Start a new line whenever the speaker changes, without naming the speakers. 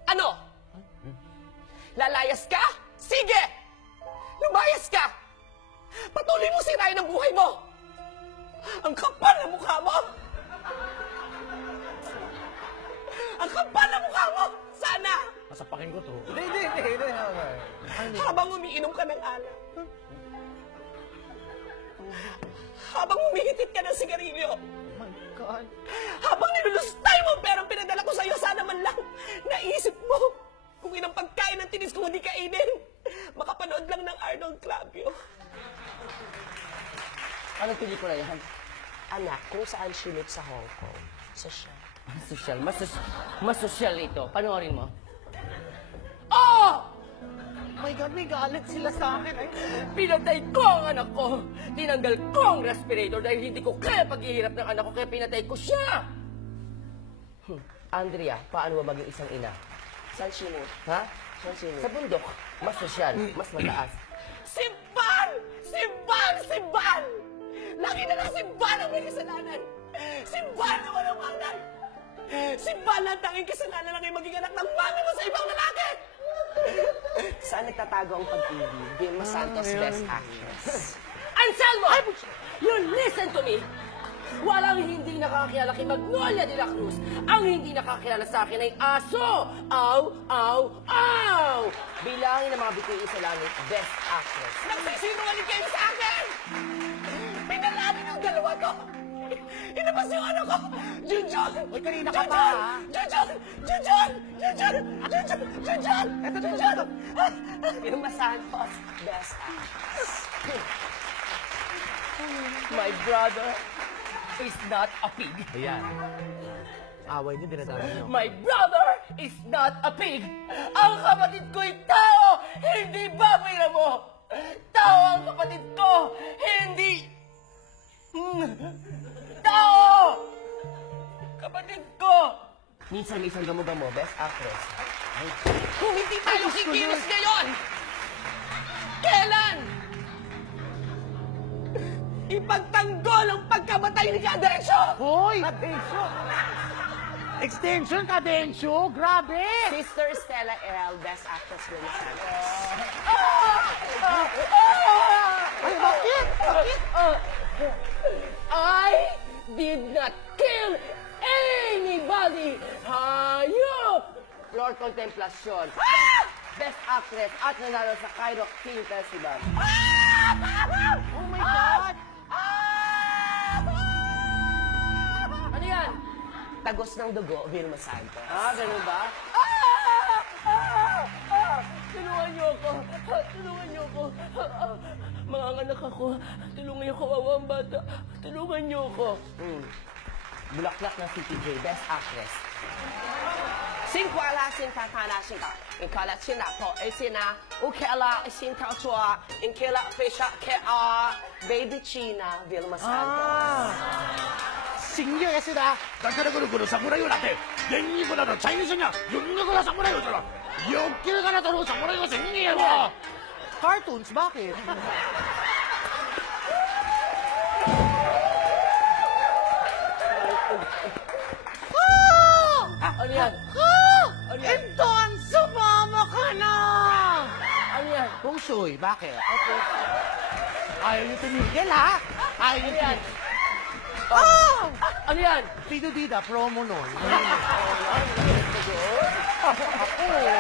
Ano? Lalayas ka? Sige! Lumayas ka! Patuloy mo sirain ang buhay mo! Ang kapal na mukha mo! Ang kapal na mukha mo! Sana!
Masapakin ko to.
Hindi.
Habang umiinom ka ng alak. Habang humihitit ka ng sigarilyo.
Oh my God.
Habang nilulustay mo ang perang pinadala ko sa'yo, sana man lang naisip mo kung inang pagkain ng tinis ko hindi kainin. Makapanood lang ng Arnold Clavio.
Anong pelikula yan?
Anak, kung saan sinip sa Hong Kong. Social.
Sosyal. Mas sosyal ito. Panoorin mo.
Oh!
Oh my God, may galit sila sa akin. Ay,
Pinatay ko ang anak ko! Tinanggal ko ang respirator dahil hindi ko kaya paghihirap ng anak ko kaya pinatay ko siya! Andrea, paano ba maging isang ina?
Saan sinip?
Ha?
Saan sinip?
Sa bundok, mas sosyal, mas mataas.
Simban! Simban! Simban! Lagi na lang Simban ang may kasalanan! Simban na walang mangnan! Simban na ang tanging kasalanan lang ay maging anak ng mami mo sa ibang lalaki! Saan nagtatago ang pag-ibig? Vilma Santos, Best Actress.
Anselmo! You listen to me! Walang hindi nakakilala kay Magnolia de la Cruz. Ang hindi nakakilala sa akin ay aso! Aw! Aw! Aw! Bilangin ang mga bituin sa langit, Best Actress.
Nagsisinungaling kayo sa akin! Pinalanin ang dalawa ko! Inabas yung ano ko! Junjun!
Uy, kanina ka pa, ha?
Junjun! Junjun! Junjun! Junjun! Junjun! Junjun! Vilma Santos, Best Actress.
My brother is not a pig.
Ayan. Away niyo, dinadama niyo.
My brother is not a pig. Ang kapatid ko'y tao, hindi baboy na mo. Tao ang kapatid ko, hindi... Tao! Kapatid ko!
Minsan may isang gamo-gamo, Best Actress. Kung hindi tayo kikilos ngayon, kailan? Ipagtanggol ang pagkamatay ni Cadensyo!
Hoy! Kadensyo! Extension, Kadensyo! Grabe!
Sister Stella L, Best Actress, Vilma Santos.
Ay, bakit? Bakit?
I did not kill anybody! Hayop! Lord Contemplacion. Best Actress at nanalo sa Cairo Film Festival.
Oh my God!
Ano yan?
Tagos ng dugo, Vilma Santos.
Ganun ba? Tulungan niyo ako! Tulungan niyo ako! Mga anak ako, tulungan niyo kawawa ang bata. Tulungan niyo ako.
Bulaklak ng CPJ, Best Actress. Singkwala, sintatana, sinta. Inkala, sina, po, sina. Ukela, sinta, chua. Inkela, fisha, kea. Baby China, Vilma Santos.
新月也是的。
だからこの侍をだって現役だとチャイニーズには有名な侍をだろ欲求がなとの侍をせんねやろ
Cartoons, bakit?
Ano yan? Ano yan?
Anton, sumama ka na!
Ano yan?
Kung Shui, bakit? Ayaw niyo tumigil, ha? Ayaw niyo
Ano yan?
tumigil. Oh!
Ano yan?
Pido Dida, promo nun.
Ano yan?
Ako,